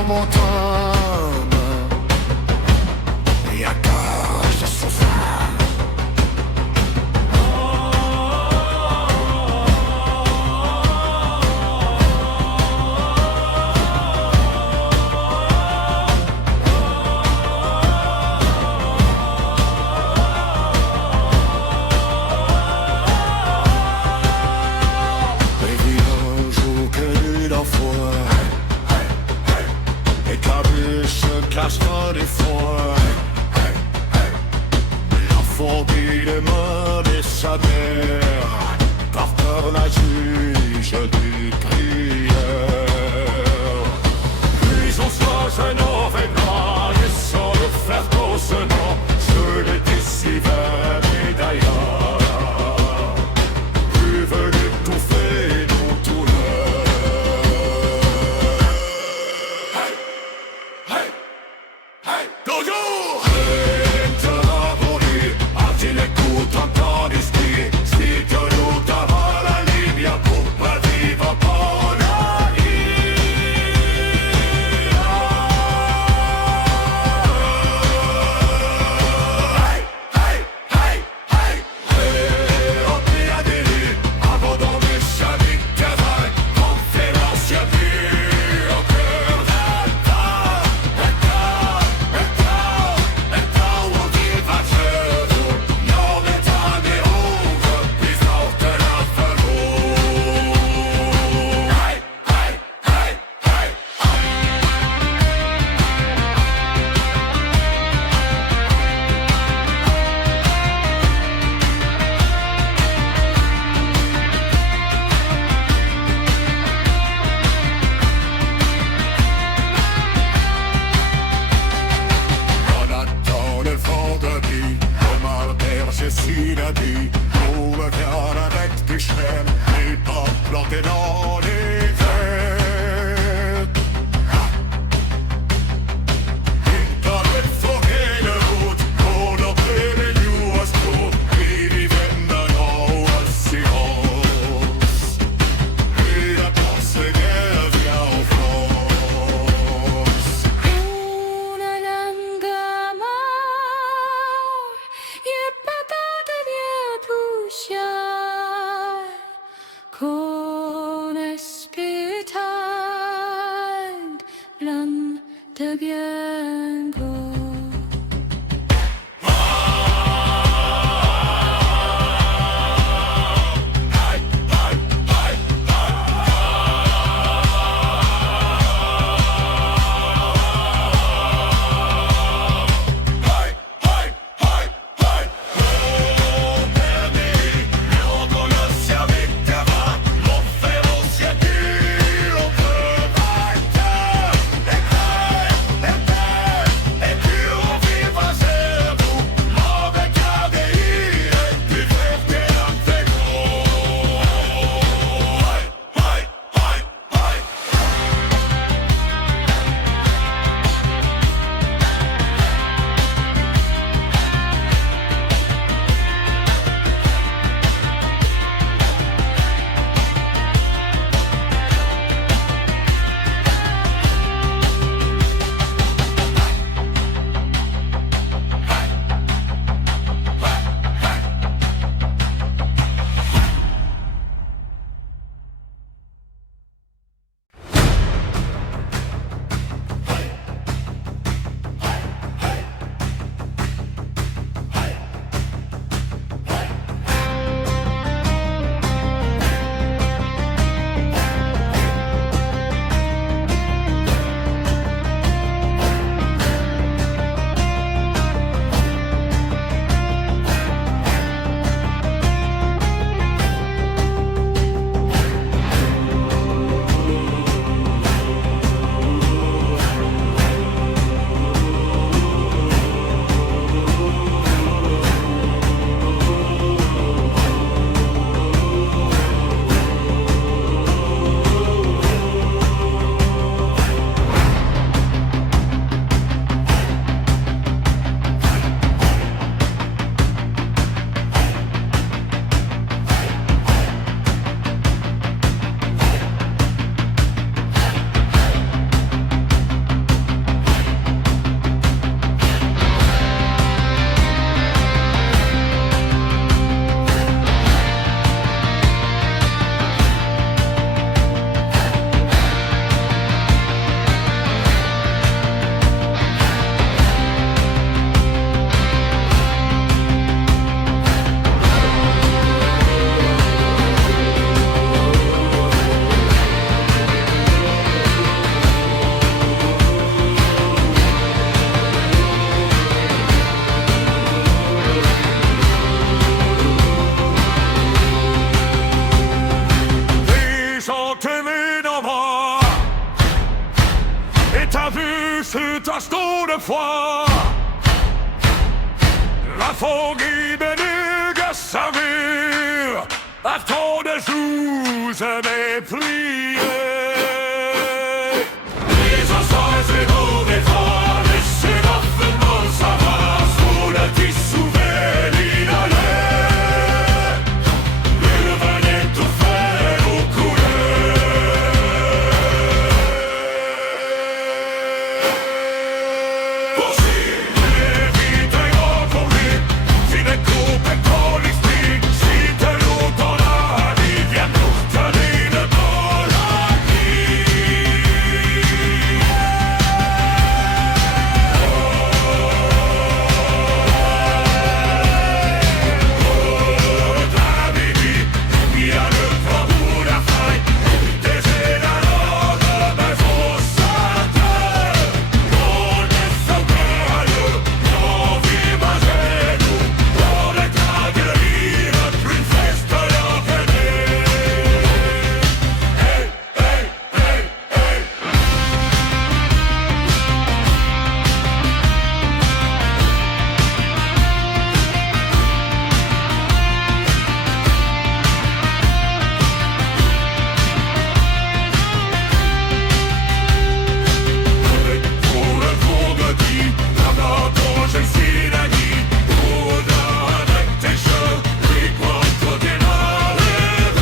dans mon âme, et à cause de son femme. Cache des fois, la fondue des mains des sabers, par peur la juge du crieur. Puis on soit un ovena, et sans le faire consonant, je le décivère et d'ailleurs, plus venu tout fait dans tout l'heure. Viva événements. Et t'as vu cet instant de foi, la folie bénigne s'avère, attend de jours et pliés. Les instants et nos défends, laissez la fenêtre savoir, sous la dissouvée l'inhalée. Il venait tout faire au couler. Poursuivre, éviter encore vite, si des coupes et politiques, si de l'eau dans la vie, viens nous tenir de dans la Kabylie, il y a le vent ou la faille, des élanons de maison sainte. On est sauvé, on vit malgré nous, on est Kabylie, le plus feste l'entraîner. Hey, hey, hey, hey. Pour le vendredi, la blanche et Sinani, pour avec tes cheveux, les pointes des rêves.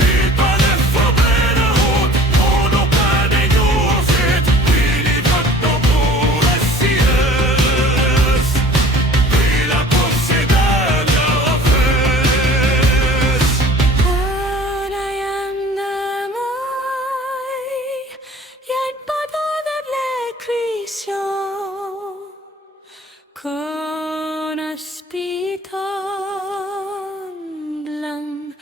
Et pas de forêt de route, on n'a pas des ensuite, il y va pour la science. Et la pensée d'un fesse. Con aspitan lang